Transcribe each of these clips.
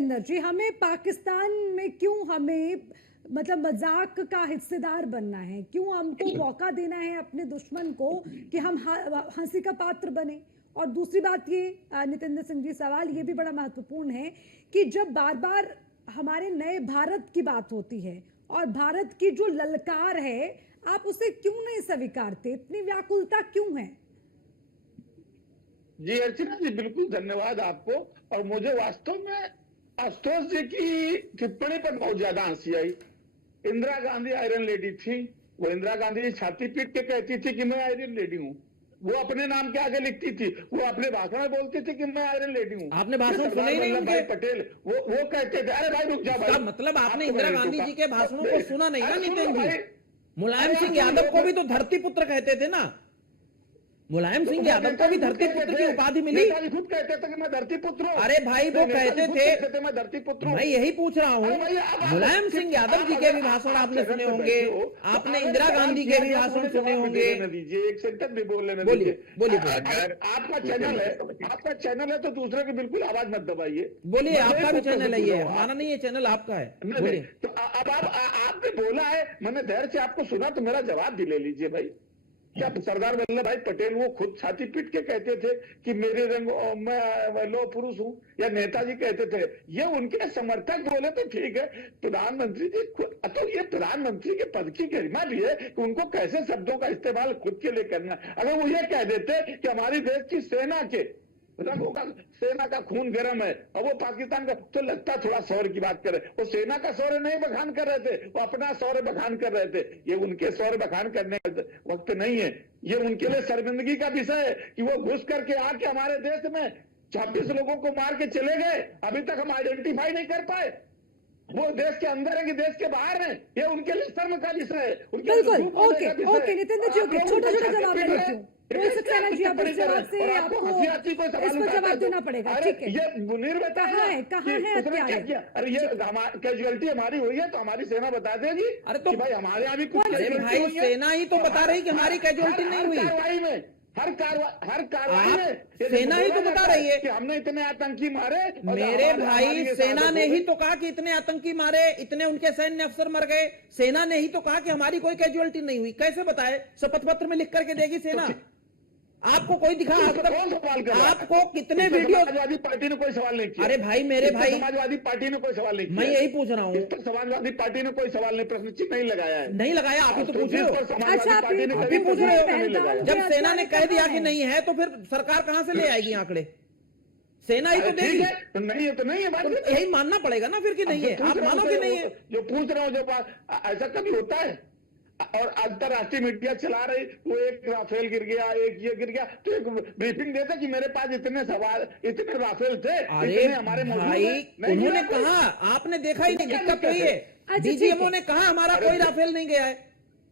नितेंद्र जी, हमें पाकिस्तान में क्यों हमें मतलब मजाक का हिस्सेदार बनना है? क्यों हमको मौका देना है अपने दुश्मन को कि हम हंसी का पात्र बने? और दूसरी बात ये नितेंद्र सिंह जी, सवाल ये भी बड़ा महत्वपूर्ण है कि जब बार बार हमारे नए भारत की बात होती है और भारत की जो ललकार है, आप उसे क्यों नहीं स्वीकारते? इतनी व्याकुलता क्यों है? जी अर्चना जी, बिल्कुल धन्यवाद आपको। और मुझे वास्तव में आशुतोष जी की टिप्पणी पर बहुत ज्यादा हंसी आई। इंदिरा गांधी आयरन लेडी थी। वो इंदिरा गांधी जी छाती पीट के कहती थी कि मैं आयरन लेडी हूँ। वो अपने नाम के आगे लिखती थी। वो अपने भाषण में बोलती थी कि मैं आयरन लेडी हूँ। आपने भाषण सुने ही नहीं वल्लभ भाई उनके? पटेल वो कहते थे, अरे भाई रुक जा भाई। मतलब आपने आपको इंदिरा मैंने गांधी रोका। जी के भाषणों को सुना नहीं ना अरे सुनो नितिन जी? भाई। मुलायम अरे सिंह आप यादव को भी तो लोग- धरती पुत्र कहते थे ना। मुलायम सिंह यादव को भी धरती पुत्र की उपाधि मिली। नेताजी खुद कहते थे कि मैं धरती पुत्र हूँ। अरे भाई, वो कहते थे, मैं धरती पुत्र हूँ। मैं यही पूछ रहा अरे भाई, आप हूँ। मुलायम सिंह यादव जी के भी भाषण आपने सुने होंगे, आपने इंदिरा गांधी के भी भाषण सुने होंगे। दीजिए, एक सेंटेंस भी बोलने में बोलिए दीजिए। बोलिए अगर आपका चैनल है तो दूसरे की बिल्कुल आवाज मत दबाइए। बोलिए, आपका भी चैनल है ये, हमारा नहीं है चैनल, आपका है। बोलिए। तो अब आपने बोला है, मैंने धैर्य से आपको सुना, तो मेरा जवाब भी ले लीजिए भाई। क्या सरदार वल्लभ भाई पटेल वो खुद छाती पीट के कहते थे कि मेरे रंग मैं लौह पुरुष हूं? या नेताजी कहते थे? ये उनके समर्थक बोले तो ठीक है। प्रधानमंत्री जी खुद, तो ये प्रधानमंत्री के पद की गरिमा भी है कि उनको कैसे शब्दों का इस्तेमाल खुद के लिए करना है। अगर वो ये कह देते कि हमारी देश की सेना के रंगों का, सेना का खून गर्म है, और वो पाकिस्तान का, तो लगता थोड़ा शौर्य की बात कर रहे। वो सेना का शौर्य नहीं बखान कर रहे थे, वो अपना शौर्य बखान कर रहे थे। ये उनके शौर्य बखान करने का वक्त नहीं है। ये उनके लिए शर्मिंदगी का विषय है कि वो घुस करके आके हमारे देश में 26 लोगों को मार के चले गए। अभी तक हम आइडेंटिफाई नहीं कर पाए वो देश के अंदर है कि देश के बाहर है। ये उनके लिए शर्म का विषय है। बिल्कुल, ओके नितेंद्र जी, ओके, छोटा छोटा जवाब मैं देती हूँ। सक्सेना जी, आप इस जवाब से आपको इसको जवाब देना पड़ेगा, ठीक है? ये मुनीर कहाँ है क्या? अरे ये कैजुअलिटी हमारी हुई है तो हमारी सेना बता देगी। अरे तो भाई हमारे यहाँ भी कुछ भाई, सेना ही तो बता रही कि हमारी कैजुअलिटी नहीं हुई। कार्रवाई में हर कार्रवाई में सेना ही तो बता रही है कि हमने इतने आतंकी मारे। मेरे भाई, सेना ने ही तो कहा कि इतने आतंकी मारे, इतने उनके सैन्य अफसर मर गए। सेना ने ही तो कहा कि हमारी कोई कैजुअलिटी नहीं हुई। कैसे बताए? शपथ पत्र में लिख करके देगी सेना? आपको कोई दिखा आज तक? आपको कितने वीडियो? समाजवादी पार्टी ने कोई सवाल नहीं किया। अरे भाई मेरे भाई, समाजवादी पार्टी ने कोई सवाल नहीं किया। मैं यही पूछ रहा हूँ। समाजवादी पार्टी ने कोई सवाल नहीं, प्रश्न चिन्ह नहीं लगाया है। नहीं लगाया? आप ही तो पूछ रहे हो। अच्छा, आप ही पूछ रहे हो। जब सेना ने कह दिया कि नहीं है तो फिर सरकार कहां से ले आएगी आंकड़े? सेना ही तो देगी। तो नहीं है तो नहीं है, बात यही मानना पड़ेगा ना फिर कि नहीं है। आप मानो कि नहीं है? जो पूछ रहे हो, जो ऐसा कभी होता है? और अंतरराष्ट्रीय मीडिया चला रही, वो एक राफेल गिर गया, एक ये गिर गया, तो एक ब्रीफिंग देता कि मेरे पास इतने सवाल, इतने राफेल थे, अरे हमारे भाई, उन्होंने कहा, आपने देखा ही नहीं। दिक्कत तो ये है, डीजीएमओ ने कहा हमारा कोई राफेल नहीं गया है।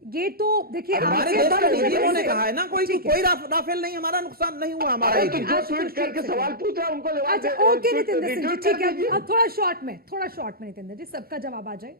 ये तो देखिए, हमारे देश का डीजीएमओ ने कहा है ना, कोई राफेल नहीं, हमारा नुकसान नहीं हुआ हमारा। तो जो ट्वीट करके सवाल पूछा उनको जवाब। अच्छा, ओके नितेंद्र सिंह जी, ठीक है। अब थोड़ा शॉर्ट में नितेंद्र जी, सबका जवाब आ जाए।